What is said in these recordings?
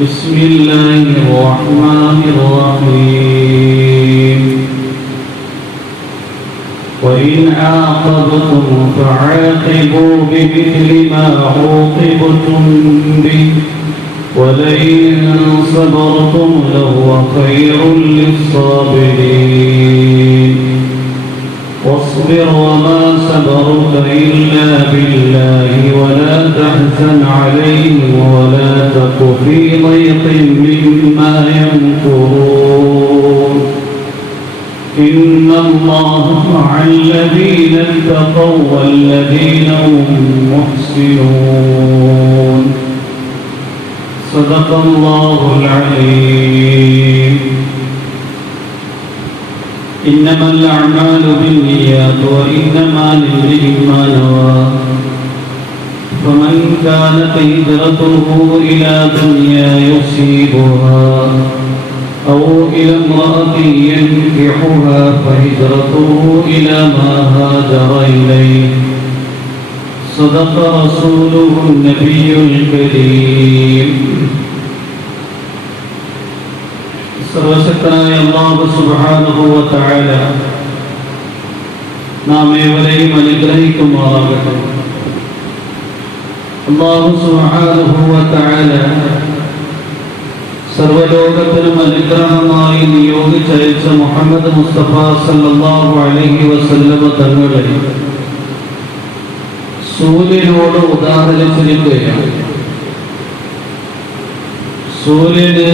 بسم الله الرحمن الرحيم وإن عاقبتم فعاقبوا بمثل ما عوقبتم به ولئن صبرتم لهو خير للصابرين واصبر وما صبرك إلا بالله ولا تحزن عليهم ولا تك في ضيق مما يمكرون إن الله مع الذين اتقوا والذين هم محسنون صدق الله العليم إنما الأعمال بالنيات وإنما لامرئ ما نوى فمن كانت هجرته إلى دنيا يصيبها أو إلى امرأة ينكحها فهجرته إلى ما هاجر إليه صدق رسوله النبي الكريم. സർവശക്തനായ അല്ലാഹു സുബ്ഹാനഹു വ തആല നാം ഏവരെയും അനുഗ്രഹിക്കുമാറാകട്ടെ. അല്ലാഹു സുബ്ഹാനഹു വ തആല സർവലോകത്തിനും അനുഗ്രഹമായി നിയോഗിച്ചയച്ച മുഹമ്മദ് മുസ്തഫ സല്ലല്ലാഹു അലൈഹി വസല്ലമ തങ്ങളെ സൂര്യനോട് ഉദാഹരിച്ചിരിക്കുകയാണ്. സൂര്യന്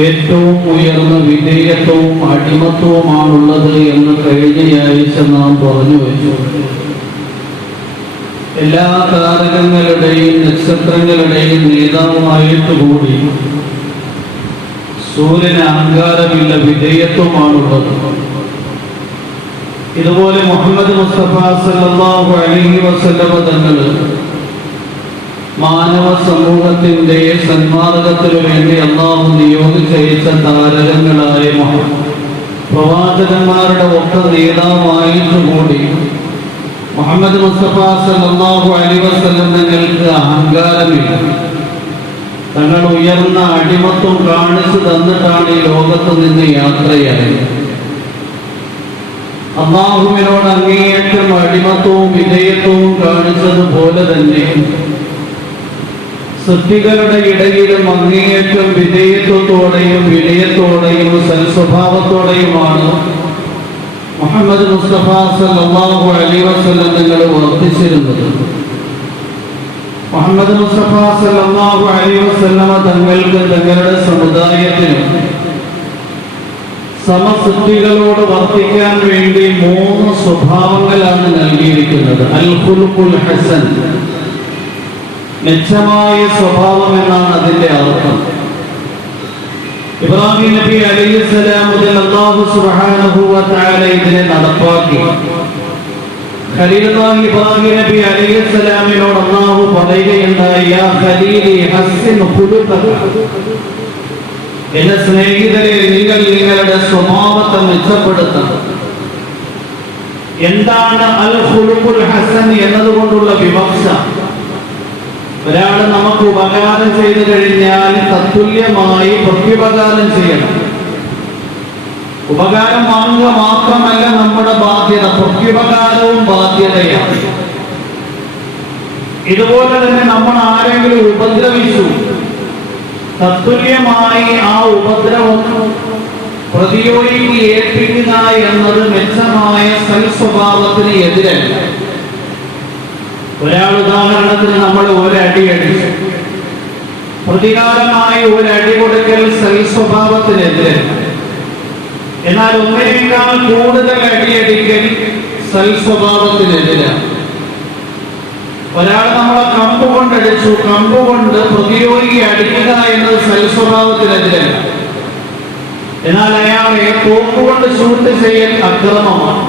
ഏറ്റവും ഉയർന്ന വിധേയത്വവും അടിമത്വവുമാണുള്ളത് എന്ന് കഴിഞ്ഞയാഴ്ച നാം പറഞ്ഞു വെച്ചു. എല്ലാ താരകങ്ങളുടെയും നക്ഷത്രങ്ങളുടെയും നേതാവുമായിട്ടുകൂടി സൂര്യന് അഹങ്കാരമില്ല, വിധേയത്വമാണുള്ളത്. ഇതുപോലെ മുഹമ്മദ് മുസ്തഫ സല്ലല്ലാഹു അലൈഹി വസല്ലമ തങ്ങൾ മാനവ സമൂഹത്തിന്റെ സന്മാർഗത്തിനു വേണ്ടി അല്ലാഹു നിയോഗിച്ചയച്ച താരകങ്ങളായ പ്രവാചകന്മാരുടെ ഒക്കെ നേതാവായിട്ടുകൂടി മുഹമ്മദ് മുസ്തഫ സല്ലല്ലാഹു അലൈഹി വസല്ലം തങ്ങൾക്ക് അഹങ്കാരമില്ല. തങ്ങൾ ഉയർന്ന അടിമത്വം കാണിച്ചു തന്നിട്ടാണ് ഈ ലോകത്ത് നിന്ന് യാത്രയായത്. അല്ലാഹുവിനോട് അങ്ങേയറ്റം അടിമത്വവും വിധേയത്വവും കാണിച്ചതുപോലെ തന്നെ സൃഷ്ടികളുടെ ഇടയിലും അങ്ങേയറ്റം വിധേയത്വത്തോടെയും വിനയത്തോടെയും സൽസ്വഭാവത്തോടെയുമാണ് മുഹമ്മദ് മുസ്തഫ സല്ലല്ലാഹു അലൈഹി വസല്ലം തങ്ങൾ വർദ്ധിച്ചിരുന്നത്. മുഹമ്മദ് മുസ്തഫ സല്ലല്ലാഹു അലൈഹി വസല്ലമ തങ്ങൾക്ക് തങ്ങളുടെ സമുദായത്തിന് സമസൃഷ്ടികളോട് വർത്തിക്കാൻ വേണ്ടി 3 സ്വഭാവങ്ങളാണ് നൽകിയിരിക്കുന്നത്. അൽ ഖുലുഖുൽ ഹസൻ, മെച്ചമായ സ്വഭാവം എന്നാണ് അതിന്റെ അർത്ഥം. ഇബ്രാഹിം നബി അലൈഹിസ്സലാം മുതൽ അല്ലാഹു സുബ്ഹാനഹു വ തആല ഇതിനെ നടപ്പാക്കി. ഖലീലുല്ലാഹി ഇബ്രാഹിം നബി അലൈഹിസ്സലാമിനോട് അല്ലാഹു പറയുകയുണ്ടായി, യാ ഖലീലി ഹസ്സിൻ ഖുലുഖക, എന്റെ സ്നേഹിതരെ നിങ്ങൾ നിങ്ങളുടെ സ്വഭാവത്തെ മെച്ചപ്പെടുത്തണം. എന്താണ് അൽ ഖുലുഖുൽ ഹസൻ എന്നതുകൊണ്ടുള്ള വിവക്ഷ? ഒരാൾ നമുക്ക് ഉപകാരം ചെയ്തു കഴിഞ്ഞാൽ തത്തുല്യമായി പ്രത്യുപകാരം ചെയ്യണം. ഉപകാരം വാങ്ങുക മാത്രമല്ല നമ്മുടെ ബാധ്യത, പ്രത്യുപകാരവും ബാധ്യതയാണ്. ഇതുപോലെ തന്നെ നമ്മൾ ആരെങ്കിലും ഉപദ്രവിച്ചു, തത്തുല്യമായി ആ ഉപദ്രവം പ്രതിയോഗിക്ക് ഏൽപ്പിക്കുക എന്നത് മെച്ചമായ സൽസ്വഭാവത്തിന് എതിരല്ല. ഒരാൾ ഉദാഹരണത്തിന് നമ്മൾ ഒരടി അടിച്ചു, പ്രതികാരമായി ഒരടി കൊടുക്കൽ സൽസ്വഭാവത്തിനെതിരല്ല. എന്നാൽ ഒന്നിനേക്കാൾ കൂടുതൽ അടിയടിക്കൽ സൽസ്വഭാവത്തിനെതിരാണ്. ഒരാൾ നമ്മളെ കമ്പുകൊണ്ടടിച്ചു, കമ്പുകൊണ്ട് പ്രതിയോഗിയെ അടിക്കുക എന്നത് സൽസ്വഭാവത്തിനെതിരല്ല. എന്നാൽ അയാളെ തോക്കുകൊണ്ട് ഷൂട്ട് ചെയ്യൽ അക്രമമാണ്.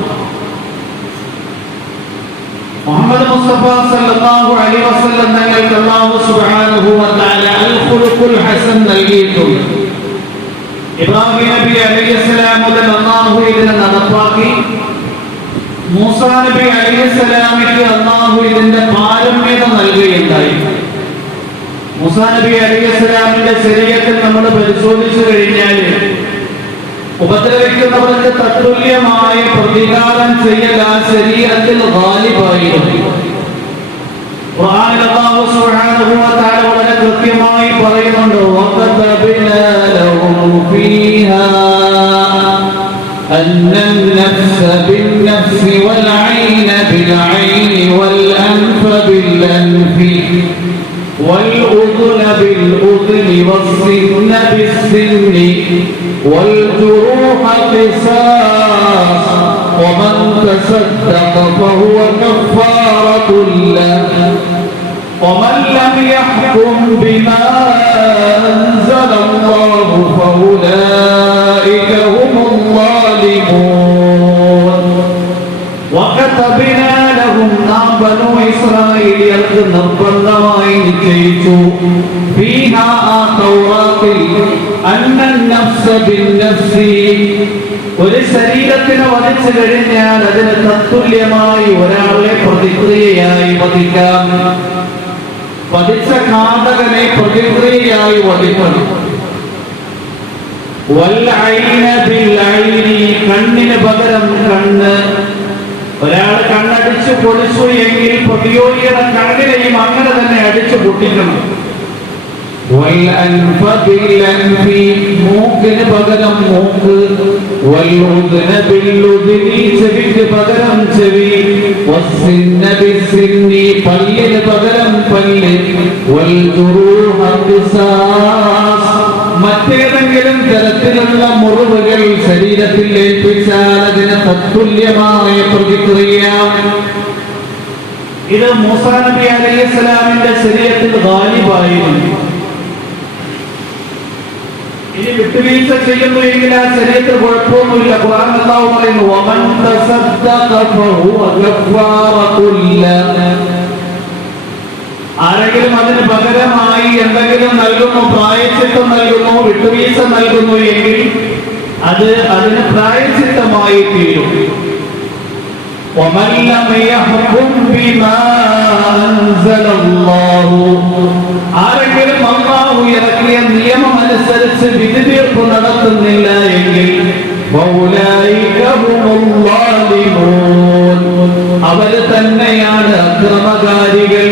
മുഹമ്മദ് മുസ്തഫ സല്ലല്ലാഹു അലൈഹി വസല്ലം തങ്ങൾക്ക് അല്ലാഹു സുബ്ഹാനഹു വ തആല അൽ ഖുലുഖുൽ ഹസൻ നൽകിയിട്ടുണ്ട്. ഇബ്രാഹിം നബി അലൈഹിസ്സലാം മുതൽ അല്ലാഹു ഇതിനെ നടപ്പാക്കി. മൂസാ നബി അലൈഹിസ്സലാമിക്ക് അല്ലാഹു ഇതിന്റെ പാരമ്യത നൽകുകയുണ്ടായി. മൂസാ നബി അലൈഹിസ്സലാമിന്റെ ശരീഅത്തിൽ നമ്മൾ പരിശോധിച്ചു കഴിഞ്ഞാൽ ഉപദ്രവിക്കുന്നവർക്ക് തത്തുല്യമായ പ്രതികാരം ചെയ്യൽ ആ ശരീഅത്തിൽ ഗാലിബായിരുന്നു. ഖുർആനിൽ അല്ലാഹു സുബ്ഹാനഹു വ തആല വളരെ കൃത്യമായി പറയുന്നുണ്ട്, വഖതബനാ ലഹും ഫീഹാ അന്നൻ നഫ്സ ബിൻ-നഫ്സ വൽ-ഐന ബിൽ-ഐന വൽ-അൻഫ ബിൽ-അൻഫ والأذن بالأذن والسن بالسن والجروح قصاص ومن تصدق فهو كفارة له ومن لم يحكم بما أنزل الله فأولئك هم الظالمون. وكتبنا لهم بنو إسرائيل നിർബന്ധമായി നിശ്ചയിച്ചു ഫീഹാ തൗറാത്തിൽ അന്നൻ നഫ്സ ബിൻ-നഫ്സി, ഒരു ശരീരത്തിനെ വധിച്ചു കഴിഞ്ഞാൽ അതിന് തത്തുല്യമായി ഒരാളെ പ്രതിക്രിയയായി വധിക്കാം. വധിച്ച ഘാതകനെ പ്രതിക്രിയയായി വധിക്കണം. വൽ-ഐന ബിൽ-ഐനി, കണ്ണിന് പകരം കണ്ണ്. ഒരാൾ കണ്ണടിച്ചു പൊളിച്ചു എങ്കിൽ പ്രതിയോഗിയുടെ കണ്ണിനെയും അങ്ങനെ തന്നെ അടിച്ചു പൊട്ടിക്കണം. വൽ-അൻഫ ബിൽ-അൻഫി, മൂക്കിന് പകരം മൂക്ക്. വൽ-ഉദ്ന ബിൽ-ഉദ്നി, ചെവിക്ക് പകരം ചെവി. വസ്സിന്ന ബിസ്സിന്നി, പല്ലിന് പകരം പല്ല്. വൽ-ജുറൂഹ ഖിസാസ്, മറ്റേതെങ്കിലും തരത്തിലുള്ള മുറിവുകൾ ശരീരത്തിൽ ഏൽപ്പിച്ചാൽ അതിന് തത്തുല്യമായ പ്രതിക്രിയ. ഇത് മൂസാ നബി അലൈഹിസ്സലാമിന്റെ ശരീഅത്തിൽ ഗാലിബായിരുന്നു. ഇനി വിട്ടുവീഴ്ച ചെയ്യുന്നു എങ്കിൽ ആ ശരീഅത്തിൽ കുഴപ്പമൊന്നുമില്ല. ഖുർആൻ അല്ലാഹു പറയുന്നു, വമൻ തസദ്ദഖ ഫഹുവ കഫാറത്തുൽ ലഹു, ആരെങ്കിലും അതിന് പകരമായി എന്തെങ്കിലും നൽകുന്നു, പ്രായശ്ചിത്തം നൽകുന്നു, വിട്ടുവീഴ്ച നൽകുന്നു എങ്കിൽ അത് അതിന് പ്രായശ്ചിത്തമായി തീരും. وَمَنْ لَمْ يَحْكُمْ بِمَا أَنزَلَ اللَّهُ, ആരെങ്കിലും അല്ലാഹു ഇറക്കിയ നിയമം അനുസരിച്ച് വിധി തീർപ്പ് നടത്തുന്നില്ല എങ്കിൽ فَأُولَئِكَ هُمُ الظَّالِمُونَ, അവർ തന്നെയാണ് അക്രമകാരികൾ.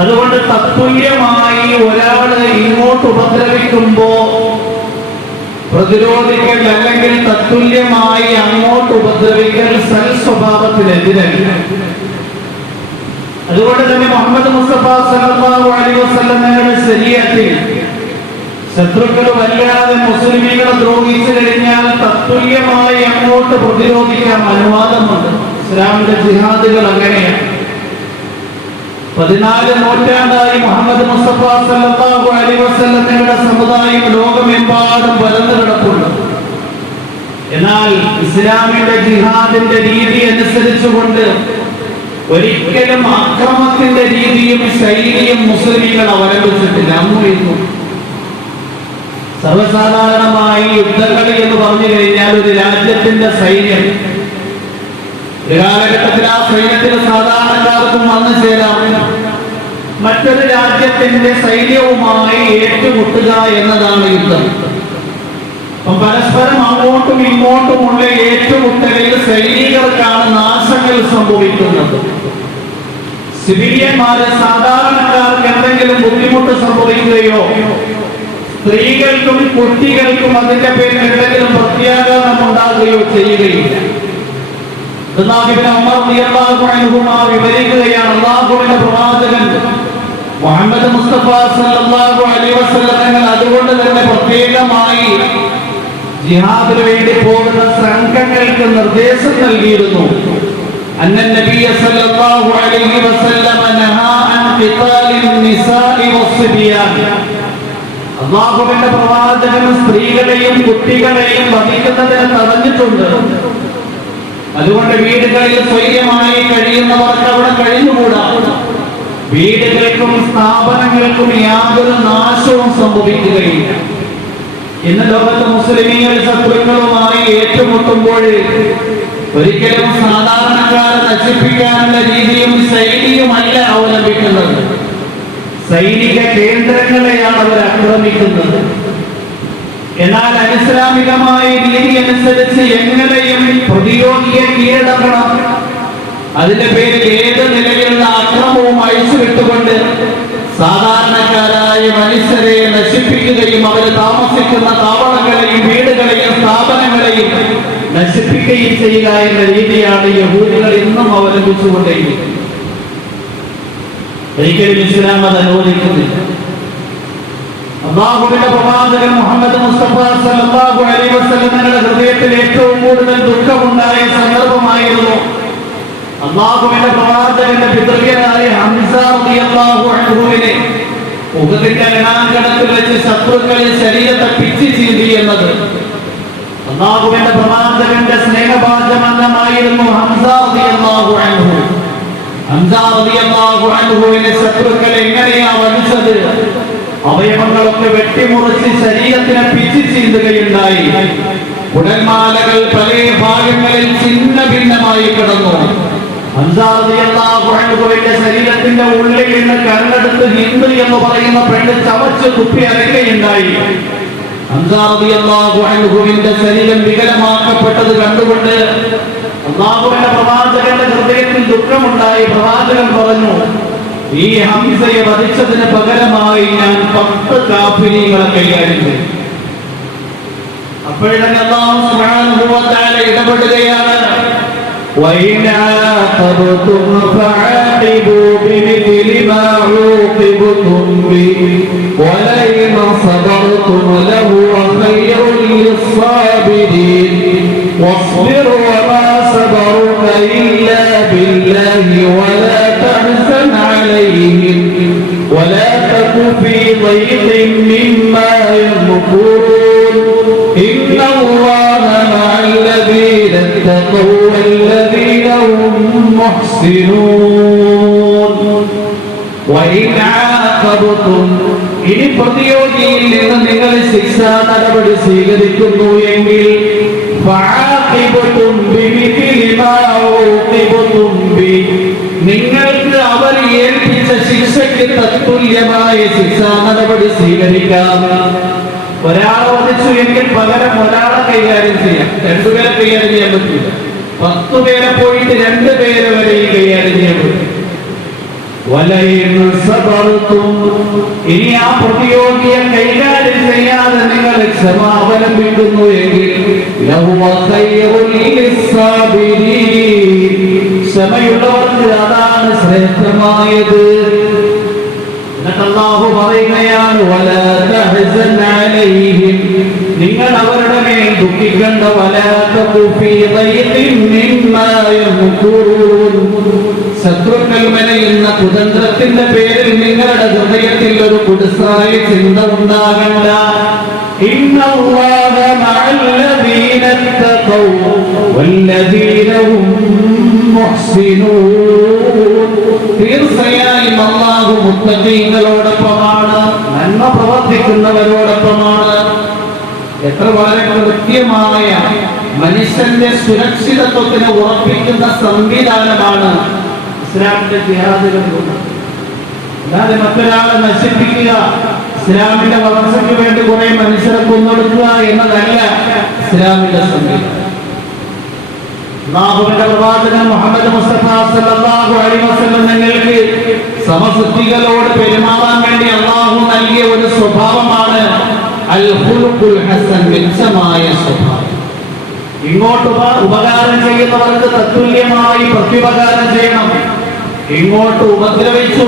അതുകൊണ്ട് തത്തുല്യമായി ഒരാള് ഇങ്ങോട്ട് ഉപദ്രവിക്കുമ്പോ പ്രതിരോധിക്കൽ, അല്ലെങ്കിൽ തത്തുല്യമായി അങ്ങോട്ട് ഉപദ്രവിക്കൽ സൽ സ്വഭാവത്തിനെതിരല്ല. അതുകൊണ്ട് തന്നെ മുഹമ്മദ് മുസ്തഫ സല്ലല്ലാഹു അലൈഹി വസല്ലമയുടെ ശരീഅത്തിൽ ശത്രുക്കൾ വല്ലാതെ മുസ്ലിമീങ്ങളെ ദ്രോഹിച്ചു കഴിഞ്ഞാൽ തത്തുല്യമായി അങ്ങോട്ട് പ്രതിരോധിക്കാൻ അനുവാദമുണ്ട്. ഇസ്ലാമിന്റെ ജിഹാദുകൾ അങ്ങനെയാണ്. 14 നൂറ്റാണ്ടായി മുഹമ്മദ് മുസ്തഫ സല്ലല്ലാഹു അലൈഹി വസല്ലമയുടെ സമുദായം ലോകമെമ്പാടും പരന്നു കിടപ്പുണ്ട്. എന്നാൽ ഇസ്ലാമിന്റെ ജിഹാദിന്റെ രീതി അനുസരിച്ചുകൊണ്ട് ഒരിക്കലും ആക്രമണത്തിന്റെ രീതിയും ശൈലിയും മുസ്ലിമീങ്ങൾ അവലംബിച്ചിട്ടില്ല. അന്നും സർവ്വസാധാരണമായി യുദ്ധങ്ങൾ എന്ന് പറഞ്ഞു കഴിഞ്ഞാൽ ഒരു രാജ്യത്തിന്റെ സൈന്യം, ഒരു കാലഘട്ടത്തിൽ ആ സൈന്യത്തിന് സാധാരണക്കാർക്കും വന്നു ചേരാം, മറ്റൊരു രാജ്യത്തിന്റെ സൈന്യവുമായി ഏറ്റുമുട്ടുക എന്നതാണ് യുദ്ധം. പരസ്പരം അങ്ങോട്ടും ഇങ്ങോട്ടുമുള്ള ഏറ്റുമുട്ടലിൽ സൈനികർക്കാണ് നാശങ്ങൾ സംഭവിക്കുന്നത്. സിവിലിയന്മാരെ, സാധാരണക്കാർക്ക് എന്തെങ്കിലും ബുദ്ധിമുട്ട് സംഭവിക്കുകയോ സ്ത്രീകൾക്കും കുട്ടികൾക്കും അതിന്റെ പേരിൽ എന്തെങ്കിലും പ്രത്യാഘാതം ഉണ്ടാകുകയോ ചെയ്യുകയില്ല. വിവരിക്കുകയാണ് അല്ലാഹുവിന്റെ പ്രവാചകൻ മുഹമ്മദ് മുസ്തഫ സല്ലല്ലാഹു അലൈഹി വസല്ലം. അതുകൊണ്ട് തന്നെ പ്രത്യേകമായി ജിഹാദിന് വേണ്ടി പോകുന്ന സംഘങ്ങൾക്ക് നിർദ്ദേശം നൽകിയിരുന്നു. അന്നൻ നബിയ സല്ലല്ലാഹു അലൈഹി വസല്ലം നഹാ അൻ ഖിതാലിൻ നിസാഇ വസ്ബിയാൻ, അല്ലാഹുവിന്റെ പ്രവാചകൻ സ്ത്രീകളെയും കുട്ടികളെയും വധിക്കുന്നതിനെ തടഞ്ഞിട്ടുണ്ട്. അതുകൊണ്ട് വീടുകളിൽ സ്വൈര്യമായി കഴിയുന്നവർക്ക് അവിടെ കഴിഞ്ഞുകൂടാ. വീടുകൾക്കും സ്ഥാപനങ്ങൾക്കും യാതൊരു നാശവും സംഭവിക്കുകയില്ല. ഇന്ന് ലോകത്ത് മുസ്ലിമീങ്ങൾ ശത്രുക്കളുമായി ഏറ്റുമുട്ടുമ്പോൾ ഒരിക്കലും സാധാരണക്കാരെ നശിപ്പിക്കാനുള്ള രീതിയും ശൈലിയുമല്ല അവലംബിക്കുന്നത്. സൈനിക കേന്ദ്രങ്ങളെയാണ് അവർ ആക്രമിക്കുന്നത്. എന്നാൽ അനിസ്ലാമികമായ രീതി അനുസരിച്ച് എങ്ങനെയും പ്രതിയോഗിയെ കീഴടക്കണം, അതിന്റെ പേരിൽ ഏത് നിലയിലുള്ള അക്രമവും അഴിച്ചുവിട്ടുകൊണ്ട് സാധാരണക്കാരായ മനുഷ്യരെ നശിപ്പിക്കുകയും അവർ താമസിക്കുന്ന താവളങ്ങളെയും വീടുകളെയും സ്ഥാപനങ്ങളെയും നശിപ്പിക്കുകയും ചെയ്യുക എന്ന രീതിയാണ് യഹൂദികൾ ഇന്നും അവലംബിച്ചുകൊണ്ടേയിരിക്കുന്നത്. ഒരിക്കലും ഇസ്ലാം അത് അനുവദിക്കുന്നില്ല. അല്ലാഹുവിന്റെ പ്രവാചകൻ മുഹമ്മദ് മുസ്തഫ സല്ലല്ലാഹു അലൈഹി വസല്ലം തങ്ങളുടെ ഹൃദയത്തിൽ ഏറ്റവും കൂടുതൽ ദുഃഖമുണ്ടായ സന്ദർഭമായിരുന്നു അല്ലാഹുവിന്റെ പ്രവാചകന്റെ പിതൃവ്യനായ ഹംസ റളിയല്ലാഹു അൻഹുവിനെ ഉഹദിന്റെ രണാങ്കണത്തിൽ വെച്ച് ശത്രുക്കളിൽ ശരീരത്തെ പിച്ചി ചീന്തി എന്നത്. അല്ലാഹുവിന്റെ പ്രവാചകന്റെ സ്നേഹഭാജമായിരുന്നു ഹംസ റളിയല്ലാഹു അൻഹു. ഹംസ റളിയല്ലാഹു അൻഹുവിനെ ശത്രുക്കൾ എങ്ങനെയാ വധിച്ചത്? അവയവങ്ങളൊക്കെ വെട്ടിമുറിച്ച് ശരീരത്തിനെ പിച്ചി ചീന്തുകയുണ്ടായി. ഉടൽമാലകൾ പല ഭാഗങ്ങളിൽ ഛിന്ന ഭിന്നമായി കിടന്നു. ഹംസ റളിയല്ലാഹു അൻഹുവിന്റെ ശരീരത്തിന്റെ ഉള്ളിൽ നിന്ന് കരളെടുത്ത് ഹിന്ദ് എന്ന് പറയുന്ന പെണ്ണ് ചവച്ച് തുപ്പി അരയ്ക്കുകയുണ്ടായി. ഹംസ റളിയല്ലാഹു അൻഹുവിന്റെ ശരീരം വികലമാക്കപ്പെട്ടത് കണ്ടുകൊണ്ട് അല്ലാഹുവിന്റെ പ്രവാചകന്റെ ഹൃദയത്തിൽ ദുഃഖമുണ്ടായി. പ്രവാചകൻ പറഞ്ഞു, ഈ ഹംസയെ വധിച്ചതിന് പകരമായി ഞാൻ 10 കാഫിരീങ്ങളെ കൈകാര്യം ചെയ്യും. അപ്പോഴാണ് അല്ലാഹു സുബ്ഹാനഹു വ തആല ഇടപെടുകയാണ്. وَإِنْ عَاقَبْتُمْ فَعَاقِبُوا بِمِثْلِ مَا عُوقِبْتُمْ بِهِ وَلَئِنْ صَبَرْتُمْ لَهُوَ خَيْرٌ لِّلصَّابِرِينَ وَاصْبِرْ وَمَا صَبَرُكَ إِلَّا بِاللَّهِ وَلَا تَحْزَنْ عَلَيْهِمْ وَلَا تَكُ فِي ضَيْقٍ مِّمَّا يَمْكُرُونَ إِنَّ اللَّهَ مَعَ الَّذِينَ اتَّقَوْا وَالَّذِينَ هُمْ مُحْسِنُونَ وَإِنْ عَاقَبْتُمْ ഇനി പ്രതിയോഗിയിൽ നിന്ന് നിങ്ങൾ ശിക്ഷാ നടപടി സ്വീകരിക്കുന്നു എങ്കിൽ فَعَاقِبْتُمْ بِمِثْلِ مَا عُوقِبْتُمْ بِهِ നിങ്ങൾക്ക് അവർ ഏൽപ്പിച്ച ശിക്ഷയ്ക്ക് തത്തുല്യമായ ശിക്ഷാ നടപടി സ്വീകരിക്കാം. ഒരാളെ വധിച്ചു എങ്കിൽ പകരം ഒരാളെ കൈകാര്യം ചെയ്യാം. 2 പേരെ കൈകാര്യം ചെയ്യാൻ പറ്റില്ല. 10 പേരെ പോയിട്ട് 2 പേരെ വരെ കൈകാര്യം ചെയ്യാൻ പറ്റും. ഇനി ആ പ്രതിയോഗിയെ കൈകാര്യം ചെയ്യാതെ നിങ്ങൾ ക്ഷമ അവലംബിക്കുന്നു എങ്കിൽ ക്ഷമയുള്ളവർക്ക് അതാണ് ശ്രേഷ്ഠമായത്. അല്ലാഹു പറയുകയാണ്, വലാ തഹ്സൻ അലൈഹിം നിങ്ങൾ അവരുടെ മേൽ ദുഃഖിക്കേണ്ട. വലാ തഖു ഫീ ളൈഖിൻ മിമ്മാ യംകുറൂൻ ശത്രുക്കൾ മെനയുന്ന കുതന്ത്രത്തിന്റെ പേരിൽ നിങ്ങളുടെ ഹൃദയത്തിൽ ഒരു കുടുസായ ചിന്ത ഉണ്ടാകണ്ട. ഇന്നല്ലാഹ മഅല്ലദീന തഖൗ വല്ലദീന ഹും മുഹ്സിനൂൻ തീർച്ചയായും അല്ലാഹു മുത്തഖീങ്ങളോടൊപ്പമാണ്, നന്മ പ്രവർത്തിക്കുന്നവരോടൊപ്പമാണ്. എത്ര വളരെ കൃത്യമായ മനുഷ്യന്റെ സുരക്ഷിതത്വത്തിന് ഉറപ്പിക്കുന്ന സംവിധാനമാണ് ഇസ്ലാമിന്റെ ജിഹാദുകൾ. അല്ലാതെ മറ്റൊരാളെ നശിപ്പിക്കുക, ഇസ്ലാമിന്റെ വളർച്ചയ്ക്ക് വേണ്ടി കുറെ മനുഷ്യരെ കൊന്നൊടുക്കുക എന്നതല്ല ഇസ്ലാമിന്റെ സംവിധാനം. അല്ലാഹുവിന്റെ പ്രവാചകൻ മുഹമ്മദ് മുസ്തഫ സല്ലല്ലാഹു അലൈഹി വസല്ലം നിങ്ങൾക്ക് സമസൃഷ്ടികളോട് പെരുമാറാൻ വേണ്ടി അല്ലാഹു നൽകിയ ഒരു സ്വഭാവമാണ് അൽ ഖുലുഖുൽ ഹസൻ, മെച്ചമായ സ്വഭാവം. ഇങ്ങോട്ട് ഉപകാരം ചെയ്യുന്നവർക്ക് തത്തുല്യമായി പ്രത്യുപകാരം ചെയ്യണം. ഇങ്ങോട്ട് ഉപദ്രവിച്ചു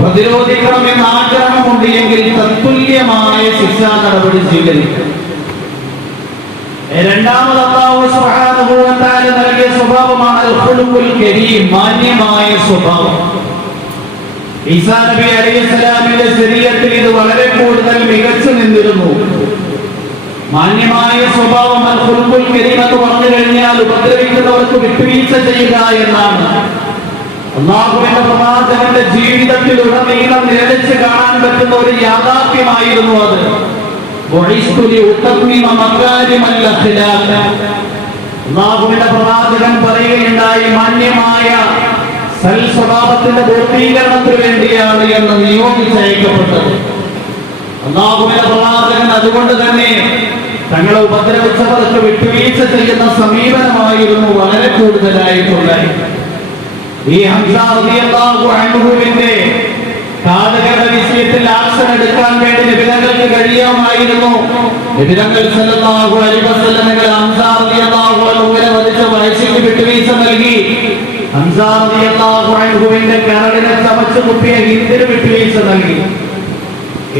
പ്രതിരോധിക്കണമെന്ന് ആഗ്രഹമുണ്ട് എങ്കിൽ തത്തുല്യമായ ശിക്ഷാ നടപടി സ്വീകരിക്കണം. രണ്ടാമത് അല്ലാഹു സുബ്ഹാനഹു വ തആല നൽകിയ സ്വഭാവമാണ് അൽ ഖുലുഖുൽ കരീം, മാന്യമായ സ്വഭാവം. ഈസാ നബി അലൈഹിസ്സലാമിന്റെ ശരീരത്തിൽ ഇത് വളരെ കൂടുതൽ മികച്ചു നിന്നിരുന്നു. മാന്യമായ സ്വഭാവം അൽ ഖുലുഖുൽ കരീം എന്ന് പറഞ്ഞു കഴിഞ്ഞാൽ ഉപദ്രവിക്കുന്നവർക്ക് വിട്ടുവീഴ്ച ചെയ്യുക എന്നാണ്. അല്ലാഹുവിന്റെ പ്രവാചകന്റെ ജീവിതത്തിൽ ഉടനീളം നിരലിച്ച് കാണാൻ പറ്റുന്ന ഒരു യാഥാർത്ഥ്യമായിരുന്നു അത്. അല്ലാഹുവിന്റെ പ്രവാചകൻ പറയുകയുണ്ടായി, മാന്യമായ സൽ സ്വഭാവത്തിന്റെ പൂർത്തീകരണത്തിന് വേണ്ടിയാണ് എന്ന് നിയോഗിച്ചയക്കപ്പെട്ടത്. അല്ലാഹുവിന്റെ പ്രവാചകൻ അതുകൊണ്ട് തന്നെ തങ്ങളെ ഉപദ്രവിച്ചവർക്ക് വിട്ടുവീഴ്ച ചെയ്യുന്ന സമീപനമായിരുന്നു വളരെ കൂടുതലായിട്ടുള്ളത്. ഈ ഹംസ റളിയല്ലാഹു അൻഹുവിന്റെ കാതകളുടെ വിഷയത്തിൽ ആക്ഷൻ എടുക്കാൻ വേണ്ടി നബി തങ്ങൾക്ക് കഴിയാമായിരുന്നു. നബി തങ്ങൾ സല്ലല്ലാഹു അലൈഹി വസല്ലം ഹംസ റളിയല്ലാഹു അൻഹുവിനെ വധിച്ച വയസ്സിന് വിട്ടുവീഴ്ച നൽകി. ഹംസ റളിയല്ലാഹു അൻഹുവിന്റെ കരളിനെ ചമച്ചു കുത്തിയ ഹിന്ദിന് വിട്ടുവീഴ്ച നൽകി.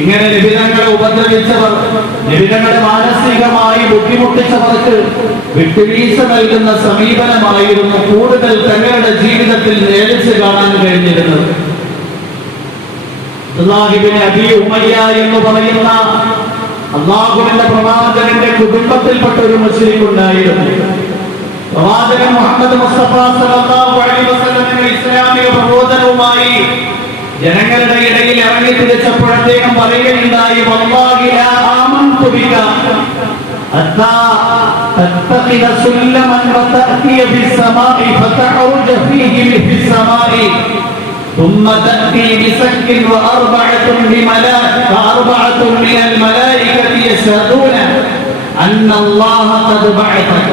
ഇങ്ങനെ നബി തങ്ങളെ ഉപദ്രവിച്ചവർ, നബി തങ്ങളെ മാനസികമായി ബുദ്ധിമുട്ടിച്ചവർക്ക് വിട്ടുവീഴ്ച നൽകുന്ന സമീപനമായിരുന്നു കൂടുതൽ തങ്ങളുടെ ജീവിതത്തിൽ നേരിച്ച് കാണാൻ കഴിഞ്ഞിരുന്നത്. അബീ ഉമയ്യ എന്ന് പറയുന്ന അല്ലാഹുവിന്റെ പ്രവാചകന്റെ കുടുംബത്തിൽപ്പെട്ട ഒരു മുസ്ലിം ഉണ്ടായിരുന്നു. പ്രവാചകൻ മുഹമ്മദ് മുസ്തഫ സല്ലല്ലാഹു അലൈഹി വസല്ലം ഇസ്ലാമിക പ്രബോധനവുമായി ജനങ്ങളുടെ ഇടയിൽ ഇറങ്ങി തിരിച്ചപ്പോൾ അദ്ദേഹം പറയുകയുണ്ടായി, വല്ലാഹി ലാ ആമൻതു ബിക ഹത്താ തത്തഖിദ സുല്ലമൻ വതഅതിയ ഫിസ്സമാഇ ഫതഉജ ഫീഹി ഫിസ്സമാഇ ثم تأتي بسك وأربعة من الملائكة يشهدون أن الله قد بعثك.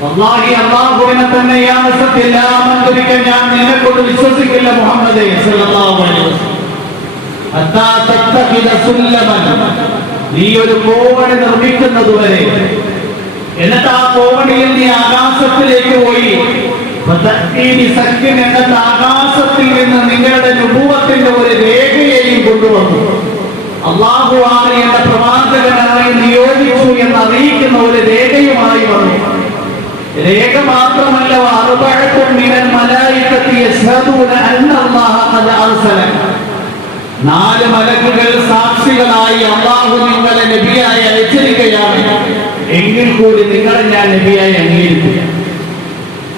والله അല്ലാഹുവിനെ തന്നെയാണ് സത്യം, ഞാൻ നിന്നെക്കൊണ്ട് വിശ്വസിക്കില്ല മുഹമ്മദേ സല്ലല്ലാഹു അലൈഹി വസല്ലം. ഹത്താ തത്തഖിദ സുല്ലമൻ, നീ ഒരു കോവണി നിർമ്മിക്കുന്നതുവരെ, എന്നിട്ട് ആ കോവണിയിൽ നീ ആകാശത്തിലേക്ക് പോയി, എന്നിട്ട് ആകാശത്തിൽ നിന്ന് നിങ്ങളുടെ നുബുവത്തിന്റെ ഒരു രേഖയെയും കൊണ്ടുവന്നു. അല്ലാഹുവാണ് എന്ന പ്രവാചകനായി നിയോഗിച്ചു എന്ന് അറിയിക്കുന്ന ഒരു രേഖയുമായി വന്നു. രേഖ മാത്രമല്ല, നാല് മലക്കുകൾ സാക്ഷികളായി അല്ലാഹു നിങ്ങളെ നബിയായി അയച്ചിരിക്കുകയാണ്, എങ്കിൽ കൂടി നിങ്ങളെ ഞാൻ നബിയായി അംഗീകരിക്കുക.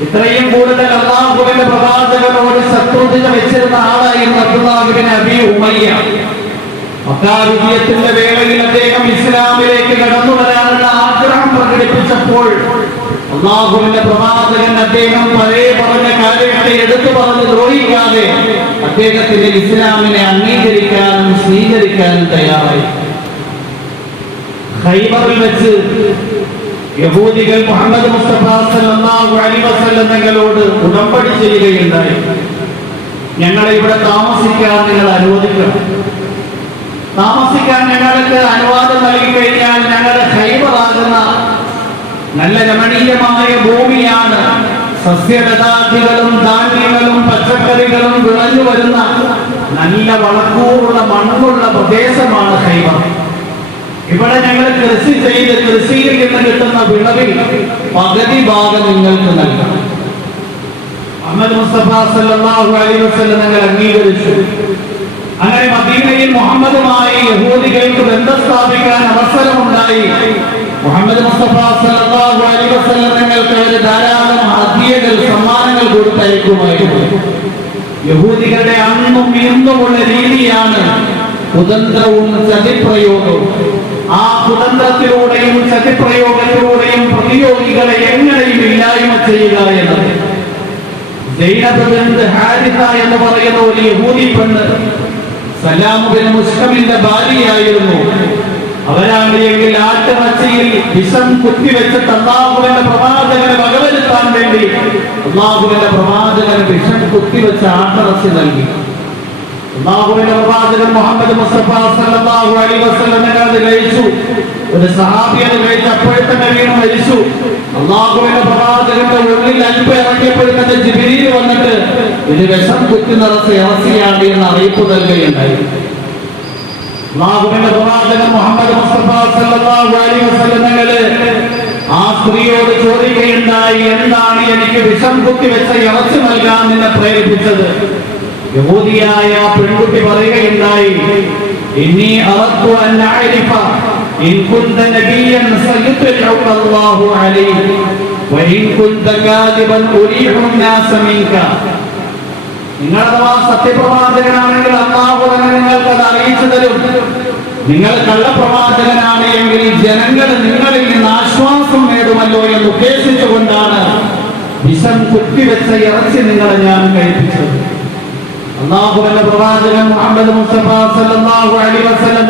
ഇത്രയും കൂടുതൽ അല്ലാഹുവിന്റെ പ്രവാചകനോട് ശത്രുത വെച്ചിരുന്ന ആളായിരുന്നു അബ്ദുല്ലാഹ് ഇബ്നു അബീ ഉമയ്യ. മക്കാ വിജയത്തിന്റെ വേളയിൽ അദ്ദേഹം ഇസ്ലാമിലേക്ക് കടന്നു വരാനുള്ള ആഗ്രഹം പ്രകടിപ്പിച്ചപ്പോൾ അല്ലാഹുവിന്റെ പ്രവാചകൻ അദ്ദേഹം പഴയ പറഞ്ഞ കാര്യങ്ങളെ എടുത്തു പറഞ്ഞ് ദ്രോഹിക്കാതെ അദ്ദേഹത്തിന്റെ ഇസ്ലാമിനെ അംഗീകരിക്കാനും സ്വീകരിക്കാനും തയ്യാറായി. ഖൈബറിൽ വെച്ച് യഹൂദികൾ മുഹമ്മദ് മുസ്തഫ സല്ലല്ലാഹു അലൈഹി വസല്ലം തങ്ങളോട് ഉടമ്പടി ചെയ്യുകയുണ്ടായി. ഞങ്ങളെ ഇവിടെ താമസിക്കാൻ നിങ്ങൾ അനുവദിക്കണം. താമസിക്കാൻ ഞങ്ങൾക്ക് അനുവാദം നൽകി കഴിഞ്ഞാൽ ഞങ്ങളുടെ ഖൈബറാകുന്ന നല്ല രമണീയമായ ഭൂമിയാണ്, സസ്യലതാദികളും ധാന്യങ്ങളും പച്ചക്കറികളും വിളഞ്ഞു വരുന്ന നല്ല വളക്കൂറുള്ള മണ്ണുള്ള പ്രദേശമാണ് ഖൈബർ. ഇവിടെ ഞങ്ങൾ കൃഷി ചെയ്ത് കൃഷിയിൽ നിന്ന് കിട്ടുന്ന വിളവിൽ പകുതി ഭാഗം നിങ്ങൾക്ക് നൽകണം. മുഹമ്മദ് മുസ്തഫ സല്ലല്ലാഹു അലൈഹി വസല്ലം തങ്ങൾ അംഗീകരിച്ചു. അങ്ങനെ മദീനയിൽ മുഹമ്മദുമായി യഹൂദികൾക്ക് ബന്ധം സ്ഥാപിക്കാൻ അവസരമുണ്ടായി. മുഹമ്മദ് മുസ്തഫ സല്ലല്ലാഹു അലൈഹി വസല്ലം തങ്ങൾക്ക് ഒരു ധാരാളം ഹദിയകൾ, സമ്മാനങ്ങൾ കൊടുത്തയക്കുമായിരുന്നു. യഹൂദികളുടെ അന്നും ഇന്നുമുള്ള രീതിയാണ് കുതന്ത്രവും ചതിപ്രയോഗവും. ആ കുതന്ത്രത്തിലൂടെയും ചതിപ്രയോഗത്തിലൂടെയും പ്രതിയോഗികളെ എങ്ങനെയും ഇല്ലായ്മ ചെയ്യുക എന്നത്. സൈനബ് ബിൻത് ഹാരിസ എന്ന് പറയുന്ന ഒരു യഹൂദി പെണ്ണ് സലാം ബിൻ മുസ്ലിമിന്റെ ഭാര്യയായിരുന്നു. അവരാണ് എങ്കിൽ ആട്ടിറച്ചിയിൽ വിഷം കുത്തിവെച്ചിട്ട് അല്ലാഹുവിന്റെ പ്രവാചകനെ വകവരുത്താൻ വേണ്ടി അല്ലാഹുവിന്റെ പ്രവാചകന് വിഷം കുത്തിവെച്ച് ആട്ടിറച്ചി നൽകി. അല്ലാഹുവിന്റെ പ്രവാചകൻ മുഹമ്മദ് മുസ്തഫ സല്ലല്ലാഹു അലൈഹി വസല്ലം അത് കഴിച്ചു. ഒരു സഹാബി അത് കഴിച്ച് അപ്പോഴത്തെ വീണ് മരിച്ചു. അല്ലാഹുവിന്റെ പ്രവാചകന്റെ ഉള്ളിൽ അല്പം ഇറങ്ങിയപ്പോഴത്തെ ജിബ്രീൽ വന്നിട്ട് ഇത് വിഷം കുത്തി നിറച്ച ഇറച്ചിയാണ് എന്ന് അറിയിപ്പ് നൽകുകയുണ്ടായി. അല്ലാഹുവിന്റെ പ്രവാചകൻ മുഹമ്മദ് മുസ്തഫ സല്ലല്ലാഹു അലൈഹി വസല്ലം ആ സ്ത്രീയോട് ചോദിക്കുകയുണ്ടായി, എന്താണ് എനിക്ക് വിഷം കുത്തിവെച്ച ഇറച്ചി നൽകാൻ നിന്നെ പ്രേരിപ്പിച്ചത്? യഹൂദിയായ പെൺകുട്ടി പറയുകയുണ്ടായി, ഇന്നി അറദ്തു അൻ അഅരിഫ ഇൻ കുൻത നബിയ്യൻ സയത്ലഉക അല്ലാഹു അലൈഹി വഇൻ കുൻത കാദിബൻ ഉരീഹു നാസ മിൻക. നിങ്ങൾ അഥവാ സത്യപ്രവാചകനാണെങ്കിൽ അല്ലാഹു തന്നെ നിങ്ങൾക്ക് അത് അറിയിച്ചു തരും. നിങ്ങൾ കള്ളപ്രവാചകനാണ് എങ്കിൽ ജനങ്ങൾ നിങ്ങളിൽ നിന്ന് ആശ്വാസം നേടുമല്ലോ എന്ന് ഉദ്ദേശിച്ചുകൊണ്ടാണ് വിഷം കുത്തിവെച്ച ഇറച്ചി നിങ്ങളെ ഞാൻ കഴിപ്പിച്ചത്. അല്ലാഹുവിന്റെ പ്രവാചകൻ മുഹമ്മദ് മുസ്തഫ സല്ലല്ലാഹു അലൈഹി വസല്ലം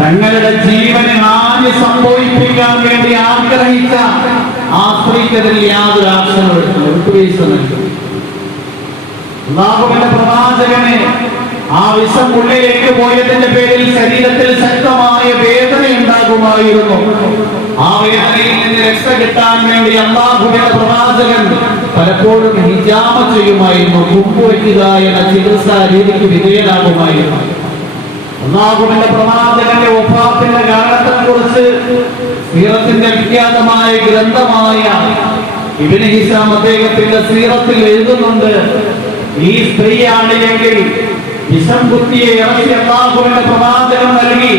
തങ്ങളുടെ ജീവന് ഹാനി സംഭവിപ്പിക്കാൻ വേണ്ടി ആഗ്രഹിച്ച ആ സ്ത്രീക്കെതിരെ യാതൊരു ആക്ഷനും എടുത്തു. അല്ലാഹുവിന്റെ പ്രവാചകനെ ആ വിഷം ഉള്ളിലേക്ക് പോയതിന്റെ പേരിൽ ശരീരത്തിൽ ശക്തമായ വേദന ഉണ്ടാകുമായിരുന്നു. ആ വേദനയിൽ നിന്ന് രക്ഷ കിട്ടാൻ വേണ്ടി അല്ലാഹുവിന്റെ പ്രവാചകൻ പലപ്പോഴും ഹിജാമ ചെയ്യുമായിരുന്നു, കുമ്പുവയ്ക്കുക എന്ന ചികിത്സാ രീതിക്ക് വിധേയനാകുമായിരുന്നു. അല്ലാഹുവിന്റെ പ്രവാചകന്റെ വഫാത്തിന്റെ കാരണത്തെ കുറിച്ച് സീറത്തിന്റെ വിഖ്യാതമായ ഗ്രന്ഥമായ ഇബ്നു ഹിശാം അദ്ദേഹത്തിന്റെ സീറത്തിൽ എഴുതുന്നുണ്ട്, ഈ സ്ത്രീയാണ് എങ്കിൽ വിഷം കുത്തിയെ ഇറച്ചി അല്ലാഹുവിന്റെ പ്രവാചകൻ നൽകി,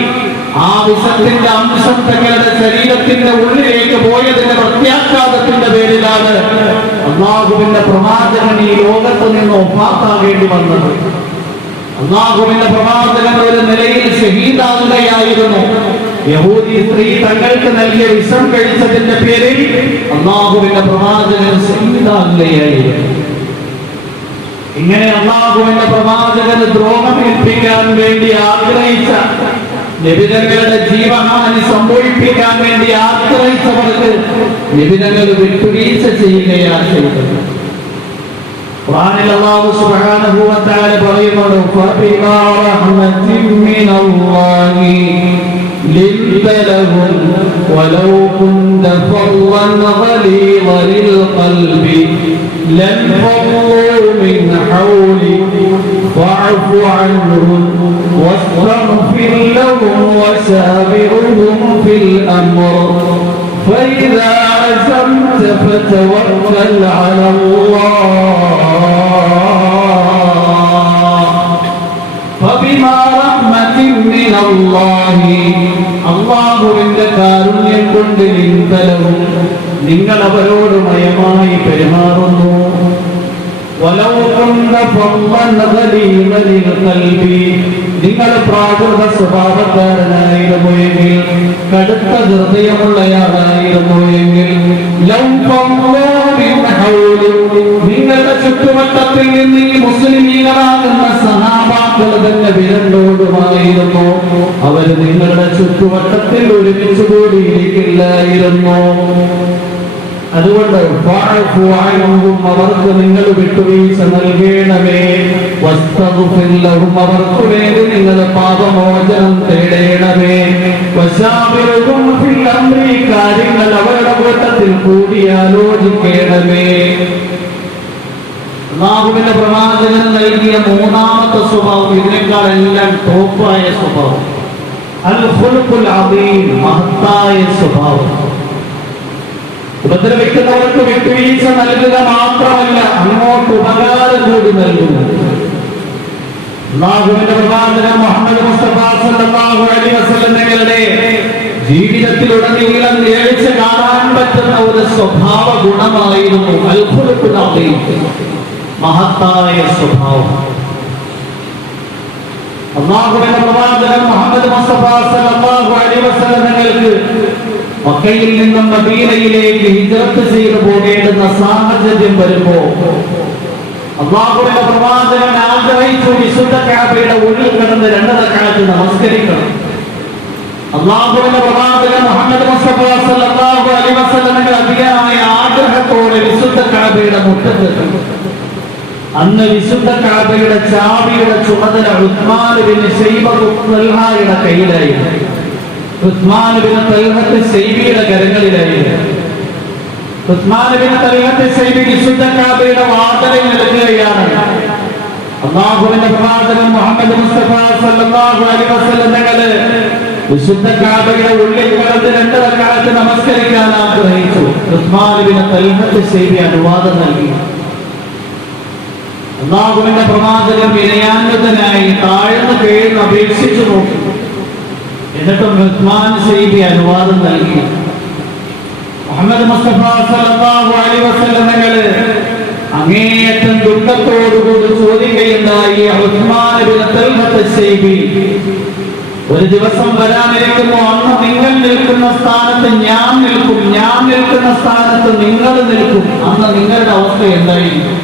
ആ വിഷത്തിന്റെ അംശം തങ്ങളുടെ ശരീരത്തിന്റെ ഉള്ളിലേക്ക് പോയതിന്റെ പ്രത്യാഘാതത്തിന്റെ പേരിലാണ് അല്ലാഹുവിന്റെ പ്രവാചകൻ ഈ ലോകത്ത് നിന്ന് വഫാത്താകേണ്ടി വന്നത്. അല്ലാഹുവിന്റെ പ്രവാചകൻ ഒരു നിലയിൽ ഷഹീദാകുകയായിരുന്നു. യഹൂദി സ്ത്രീ തങ്ങൾക്ക് നൽകിയ വിഷം കഴിച്ചതിന്റെ പേരിൽ അല്ലാഹുവിന്റെ പ്രവാചകൻ ഷഹീദാകുകയായിരുന്നു. ഇങ്ങനെ അല്ലാഹുവിന്റെ പ്രവാചകന് ദ്രോഹമേൽപ്പിക്കാൻ വേണ്ടി ആഗ്രഹിച്ച, നബിതങ്ങളുടെ ജീവഹാനി സംഭവിപ്പിക്കാൻ വേണ്ടി ആഗ്രഹിച്ചവർക്ക് നബിതങ്ങൾ വിട്ടുവീഴ്ച ചെയ്യുകയാണ് ചെയ്തത്. ഖുർആനിൽ അല്ലാഹു സുബ്ഹാനഹു വ തആല പറയുന്നു, ഫബിമാ റഹ്മത്തിൻ മിനല്ലാഹി ലിൻതലഹും വലൗ കുന്ത ഫളൻ ഗലീദൽ ഖൽബി ലൻഫളൂ മിൻ ഹൗലിക ഫഅഫു അൻഹും വസ്തഗ്ഫിർ ലഹും വശാവിർഹും ഫിൽ അംർ فإذا عزمت فتوكل على الله فبما رحمة من الله അല്ലാഹുവിന്റെ കാരുണ്യം കൊണ്ട് ലിൻതലഹും നിങ്ങൾ അവരോട് മയമായി പെരുമാറുന്നു. വലൗ കുന്ത ഫളൻ ഗലീദൽ ഖൽബി നിങ്ങൾ പ്രാകൃത സ്വഭാവക്കാരനായിരുന്നു എങ്കിൽ, കടുത്ത ഹൃദയമുള്ളയാളായിരുന്നു എങ്കിൽ, നിങ്ങളുടെ ചുറ്റുവട്ടത്തിൽ നിന്ന് ഈ മുസ്ലിമീങ്ങളാകുന്ന സഹാബാക്കൾ തന്നെ വിരണ്ടോടുമായിരുന്നു. അവർ നിങ്ങളുടെ ചുറ്റുവട്ടത്തിൽ ഒരുമിച്ച് കൂടിയിരിക്കില്ലായിരുന്നു. അതുകൊണ്ട് അവർക്ക് നിങ്ങൾ വിട്ടുവീഴ്ച നൽകണമേ, അവർക്ക് വേണ്ടി നിങ്ങൾ പാപമോചനം തേടണമേ, കാര്യങ്ങൾ അവരുടെ കൂട്ടത്തിൽ കൂടിയാലോചിക്കണമേ. അല്ലാഹുവിന്റെ പ്രവാചകൻ നൽകിയ മൂന്നാമത്തെ സ്വഭാവം, ഇതിനേക്കാൾ എല്ലാം ടോപ്പായ സ്വഭാവം, അൽ ഖുൽഖുൽ അദീം, മഹത്തായ സ്വഭാവം. ഉപദ്രവിക്കുന്നവർക്ക് വിട്ടുവീഴ്ച നൽകുക മാത്രമല്ല, അങ്ങോട്ട് ഉപകാരം കൂടി നൽകുന്നു. അല്ലാഹുവിന്റെ പ്രവാചകൻ മുഹമ്മദ് മുസ്തഫ സല്ലല്ലാഹു അലൈഹി വസല്ലം തങ്ങളുടെ ജീവിതത്തിലുടനീളം നേടിച്ച് കാണാൻ പറ്റുന്ന ഒരു സ്വഭാവ ഗുണമായിരുന്നു അൽ ഖുൽഖുൽ അദീം, മഹത്തായ സ്വഭാവം. അല്ലാഹുവിന്റെ പ്രവാചകൻ മുഹമ്മദ് മുസ്തഫ സല്ലല്ലാഹു അലൈഹി വസല്ലം തങ്ങൾക്ക് മക്കയിൽ നിന്നും മദീനയിലേക്ക് ഹിജ്റത്ത് ചെയ്തു പോകേണ്ടുന്ന സാഹചര്യം വരുമ്പോ അല്ലാഹുവിന്റെ പ്രവാചകൻ ആഗ്രഹിച്ചു വിശുദ്ധ കഅബയുടെ ഉള്ളിൽ കിടന്ന് 2 റക്അത്ത് നമസ്കരിക്കണം. അല്ലാഹുവിന്റെ പ്രവാചകൻ മുഹമ്മദ് മുസ്തഫ സല്ലല്ലാഹു അലൈഹി വസല്ലം അതിയായ ആഗ്രഹത്തോടെ വിശുദ്ധ കഅബയുടെ മുറ്റത്തെത്തി. അന്ന് വിശുദ്ധ കഅബയുടെ ചാവിയുടെ ചുമതല ഉസ്മാൻ ബിൻ തൽഹയുടെ കയ്യിലായിരുന്നു. ഉസ്മാൻ ബിൻ തൽഹത്ത് ശൈബിയുടെ കരങ്ങളിലായിരുന്നു. ഉസ്മാൻ ബിൻ തൽഹത്ത് ശൈബി വിശുദ്ധ കഅബയുടെ വാതിലിൽ നിൽക്കുകയാണ്. അല്ലാഹുവിന്റെ പ്രവാചകൻ മുഹമ്മദ് മുസ്തഫ സല്ലല്ലാഹു അലൈഹി വസല്ലം തങ്ങളെ വിശുദ്ധ കഅബയുടെ ഉള്ളിൽ കിടന്ന് 2 റക്അത്ത് നമസ്കരിക്കാൻ ആഗ്രഹിച്ചു. ഉസ്മാൻ ബിൻ തൽഹത്ത് ശൈബി അനുവാദം നൽകി. അല്ലാഹുവിന്റെ പ്രവാചകൻ വിനയാന്വിതനായി താഴ്ന്നു കീഴ്ന്ന് അപേക്ഷിച്ചു നോക്കി. എന്നിട്ടും ഉസ്മാൻ ശൈബി അനുവാദം നൽകി. മുഹമ്മദ് മുസ്തഫ സല്ലല്ലാഹു അലൈഹി വസല്ലം തങ്ങളെ അങ്ങേയറ്റം ദുഃഖത്തോടുകൂടി ചോദിക്കുകയുണ്ടായി, ഉസ്മാൻ ബിൻ തൽഹത്ത് ശൈബി ഒരു ദിവസം വരാനിരിക്കുന്നു, അന്ന് നിങ്ങൾ നിൽക്കുന്ന സ്ഥാനത്ത് ഞാൻ നിൽക്കും, ഞാൻ നിൽക്കുന്ന സ്ഥാനത്ത് നിങ്ങൾ നിൽക്കും. അന്ന് നിങ്ങളുടെ അവസ്ഥ എന്തായിരിക്കും?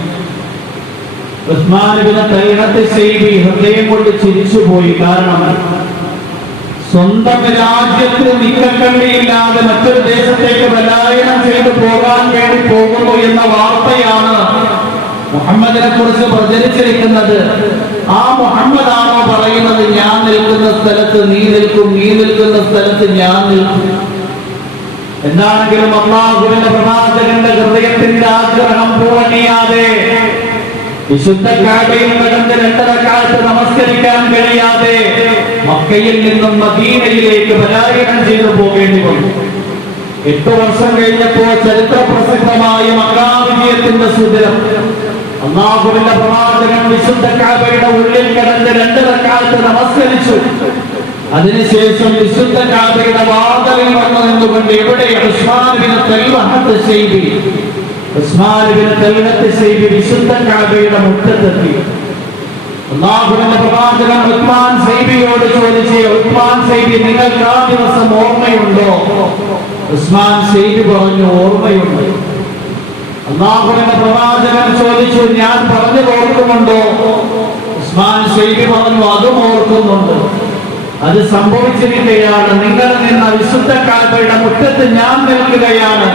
ഉസ്മാൻ ഇബ്നു തൽഹത്ത് ശൈബി ഹൃദയം കൊണ്ട് ചിരിച്ചുപോയി. കാരണം സ്വന്തം രാജ്യത്ത് നിക്കക്കള്ളിയില്ലാതെ മറ്റൊരു ദേശത്തേക്ക് പലായനം ചെയ്തു പോകാൻ വേണ്ടി പോകുന്നു എന്ന വാർത്തയാണ് മുഹമ്മദിനെ കുറിച്ച് പ്രചരിച്ചിരിക്കുന്നത്. ആ മുഹമ്മദാണോ പറയുന്നത് ഞാൻ നിൽക്കുന്ന സ്ഥലത്ത് നീ നിൽക്കും, നീ നിൽക്കുന്ന സ്ഥലത്ത് ഞാൻ നിൽക്കും? എന്താണെങ്കിലും അല്ലാഹുവിന്റെ പ്രവാചകന്റെ ഹൃദയത്തിന്റെ ആഗ്രഹം പൂവണിയാതെ, വിശുദ്ധ കഅബയിൽ നടന്ന് 2 റക്അത്ത് നമസ്കരിക്കാൻ കഴിയാതെ മക്കയിൽ നിന്നും മദീനയിലേക്ക് പലായനം ചെയ്തു പോകേണ്ടി വന്നു. 8 വർഷം കഴിഞ്ഞപ്പോൾ ചരിത്ര പ്രസിദ്ധമായ മക്കാ വിജയത്തിന്റെ സുദിനം അല്ലാഹുവിന്റെ പ്രവാചകൻ വിശുദ്ധ കഅബയുടെ ഉള്ളിൽ കിടന്ന് 2 റക്അത്ത് നമസ്കരിച്ചു. അതിനുശേഷം വിശുദ്ധ കഅബയുടെ വാതിലിൽ വന്നു നിന്നുകൊണ്ട് എവിടെ ഉസ്മാൻ ഇബ്നു തൽഹത്ത് ശൈബി, ഉസ്മാൻ ഇബ്നു തൽഹത്ത് ശൈബി വിശുദ്ധ കഅബയുടെ മുറ്റത്തെത്തി. അല്ലാഹുവിന്റെ പ്രവാചകൻ ഉസ്മാൻ ശൈബിയോട് ചോദിച്ചു, ഉസ്മാൻ ശൈബി നിങ്ങൾക്ക് ആ ദിവസം ഓർമ്മയുണ്ടോ? ഉസ്മാൻ ശൈബി പറഞ്ഞു, ഓർമ്മയുണ്ട്. അല്ലാഹുവിന്റെ പ്രവാചകൻ ചോദിച്ചു, ഞാൻ പറഞ്ഞത് ഓർക്കുന്നുണ്ടോ? ഉസ്മാൻ ശൈബി പറഞ്ഞു, അതും ഓർക്കുന്നുണ്ട്. അത് സംഭവിച്ചിരിക്കുകയാണ്. നിങ്ങൾ നിന്ന വിശുദ്ധ കഅബയുടെ മുറ്റത്ത് ഞാൻ നിൽക്കുകയാണ്,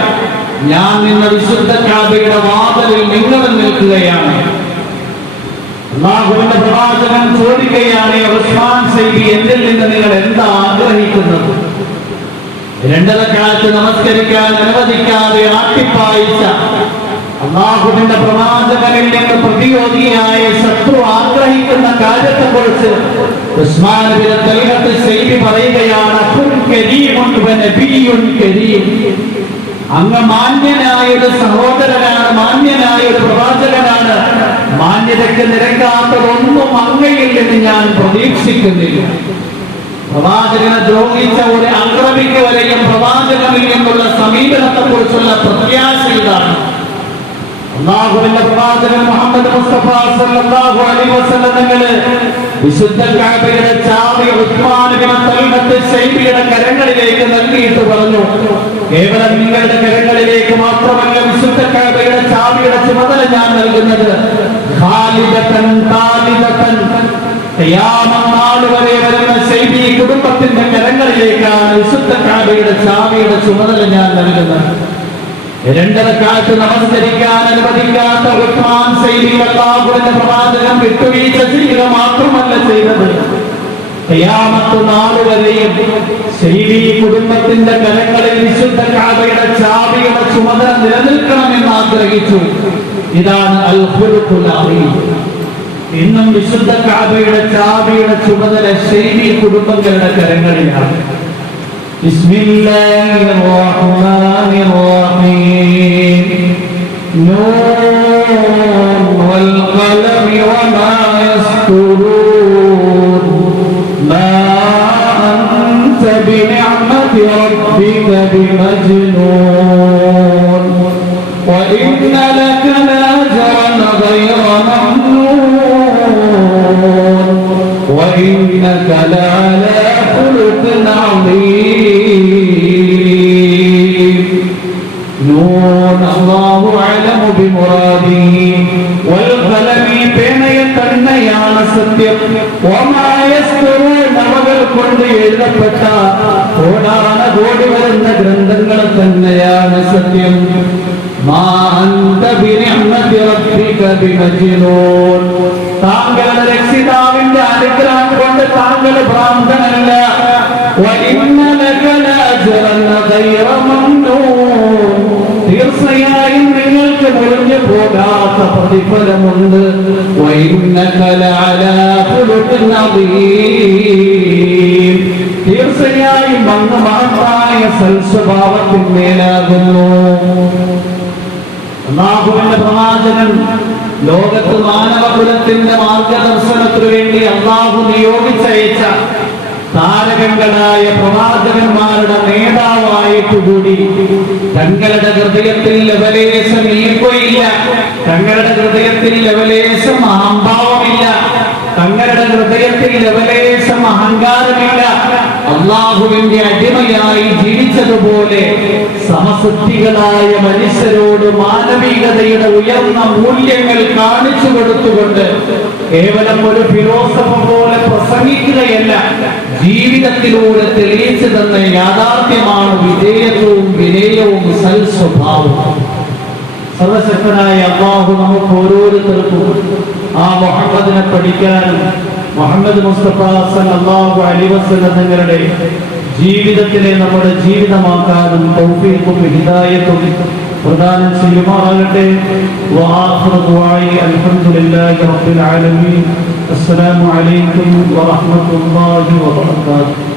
ഞാൻ നിന്ന വിശുദ്ധ കഅബയുടെ വാതിലിൽ നിങ്ങൾ നിൽക്കുകയാണ്. അല്ലാഹുവിന്റെ പ്രവാചകൻ ചോദിക്കുകയാണ്, ഉസ്മാൻ ശൈബി എന്നിൽ നിന്ന് നിങ്ങൾ എന്താ ആഗ്രഹിക്കുന്നത്? 2 റക്അത്ത് നമസ്കരിക്കാൻ അനുവദിക്കാതെ ആട്ടിപ്പായിച്ച അല്ലാഹുവിന്റെ പ്രവാചകനിൽ നിന്ന് പ്രതിയോഗിയായ ശത്രു ആഗ്രഹിക്കുന്ന കാര്യത്തെക്കുറിച്ച് ഉസ്മാൻ ഇബ്നു തൽഹത്ത് ശൈബി പറയുകയാണ്, അങ്ങ് മാന്യനായ ഒരു സഹോദരനാണ്, മാന്യനായ ഒരു പ്രവാചകനാണ്. മാന്യതയ്ക്ക് നിരക്കാത്തതൊന്നും അങ്ങയിൽ നിന്ന് ഞാൻ പ്രതീക്ഷിക്കുന്നില്ല. പ്രവാചകനെ ദ്രോഹിച്ച ഒരു അക്രമിക്ക് വരെയും പ്രവാചകനിൽ നിന്നുള്ള സമീപനത്തെ കുറിച്ചുള്ള പ്രത്യാശ ഇതാണ്. അല്ലാഹുവിന്റെ പ്രവാചകൻ മുഹമ്മദ് മുസ്തഫ സല്ലല്ലാഹു അലൈഹി വസല്ലം തങ്ങളെ വിശുദ്ധ കഅബയുടെ ചാവി ഉസ്മാൻ ഇബ്നു തൽഹത്ത് ശൈബിയുടെ കരങ്ങളിലേക്ക് നൽകിയിട്ട് പറഞ്ഞു, കേവലം നിങ്ങളുടെ കരങ്ങളിലേക്ക് മാത്രമല്ല വിശുദ്ധ കഅബയുടെ ചാവിയുടെ ചുമതല ഞാൻ നൽകുന്നത് ഖാലിദതൻ ഖാലിദതൻ ഖിയാമത്ത് നാൾ വരെ വരുന്ന ശൈബി കുടുംബത്തിന്റെ കരങ്ങളിലേക്കാണ് വിശുദ്ധ കഅബയുടെ ചാവിയുടെ ചുമതല ഞാൻ നൽകുന്നത്. 2 റക്അത്ത് നമസ്കരിക്കാൻ അനുവദിക്കാത്ത ഉസ്മാൻ ശൈബി അല്ലാഹുവിന്റെ പ്രവാചകൻ വിട്ടുവീഴ്ച ചെയ്യുക മാത്രമല്ല ചെയ്തത്, ഖിയാമത്ത് നാൾ വരെയും ശൈബി കുടുംബത്തിന്റെ കരങ്ങളിൽ വിശുദ്ധ കഅബയുടെ ചാവിയുടെ ചുമതല നിലനിൽക്കണമെന്ന് ആഗ്രഹിച്ചു. ഇതാണ് അൽ ഖുൽഖുൽ അദീം. ഇന്നും വിശുദ്ധ കഅബയുടെ ചാവിയുടെ ചുമതല ശൈബി കുടുംബങ്ങളുടെ കരങ്ങളിലാണ്. ബിസ്മില്ലാഹിർ റഹ്മാനിർ റഹീം. നൂൻ വൽ ഖലമി വമാ യസ്തുറൂൻ. മാ അൻത ബിനിഅമതി റബ്ബിക ബിമജ്നൂൻ. വഇന്ന ലക ലഅജ്റൻ ഗൈറ മംനൂൻ. وإنك لعلى خلق عظيم. نون الله أعلم بمراده. والقلم പേനയെ തന്നെയാണ് സത്യം. وما يسطرون അവകൾ കൊണ്ട് എഴുതപ്പെട്ട കോടാനകോടി വരുന്ന ഗ്രന്ഥങ്ങൾ തന്നെയാണ് സത്യം. മാ അൻത ബിനിഅമതി റബ്ബിക ബിമജ്നൂൻ. താങ്കളുടെ രക്ഷിതാവിന്റെ അനുഗ്രഹം കൊണ്ട് താങ്കൾ ഭ്രാന്തനല്ല. തീർച്ചയായും നിങ്ങൾക്ക് മുറിഞ്ഞു പോകാത്ത പ്രതിഫലമുണ്ട്. തീർച്ചയായും അങ്ങ് മഹത്തായ സൽസ്വഭാവത്തിന്മേലാകുന്നു. അല്ലാഹുവിന്റെ പ്രവാചകൻ ലോകത്ത് മാനവകുലത്തിന്റെ മാർഗദർശനത്തിനു വേണ്ടി അല്ലാഹു നിയോഗിച്ചയച്ച താരകങ്ങളായ പ്രവാചകന്മാരുടെ നേതാവായിട്ടുകൂടി തങ്ങളുടെ ഹൃദയത്തിൽ ലവലേശം ഈർപ്പയില്ല, തങ്ങളുടെ ഹൃദയത്തിൽ ലവലേശം അഹംഭാവമില്ല, തങ്ങളുടെ ഹൃദയത്തിൽ ലവലേശം അഹങ്കാരമില്ല. അള്ളാഹുവിന്റെ അടിമയായി ജീവിച്ചതുപോലെ സമസൃഷ്ടികളായ മനുഷ്യരോട് മാനവികതയുടെ ഉയർന്ന മൂല്യങ്ങൾ കാണിച്ചു കൊടുത്തുകൊണ്ട് കേവലം ഒരു ഫിലോസഫ പോലെ പ്രസംഗിക്കുകയല്ല, ജീവിതത്തിലൂടെ തെളിയിച്ചു തന്ന യാഥാർത്ഥ്യമാണ് വിധേയത്വവും വിനയവും സൽസ്വഭാവവും. സർവശക്തനായ അല്ലാഹു നമുക്ക് ഓരോരുത്തർക്കും ആ മുഹമ്മദിനെ പഠിക്കാനും മുഹമ്മദ് മുസ്തഫ സല്ലല്ലാഹു അലൈഹി വസല്ലം തങ്ങളുടെ ജീവിതത്തിലെ നമ്മുടെ ജീവിതമാക്കാനും തൗഫീഖും ഹിദായത്തും പ്രദാനം ചെയ്യുമാറാകട്ടെ. വആഖിറു ദുആഇ അൽഹംദുലില്ലാഹി റബ്ബിൽ ആലമീൻ. അസ്സലാമു അലൈക്കും വറഹ്മത്തുള്ളാഹി വബറകാതുഹു.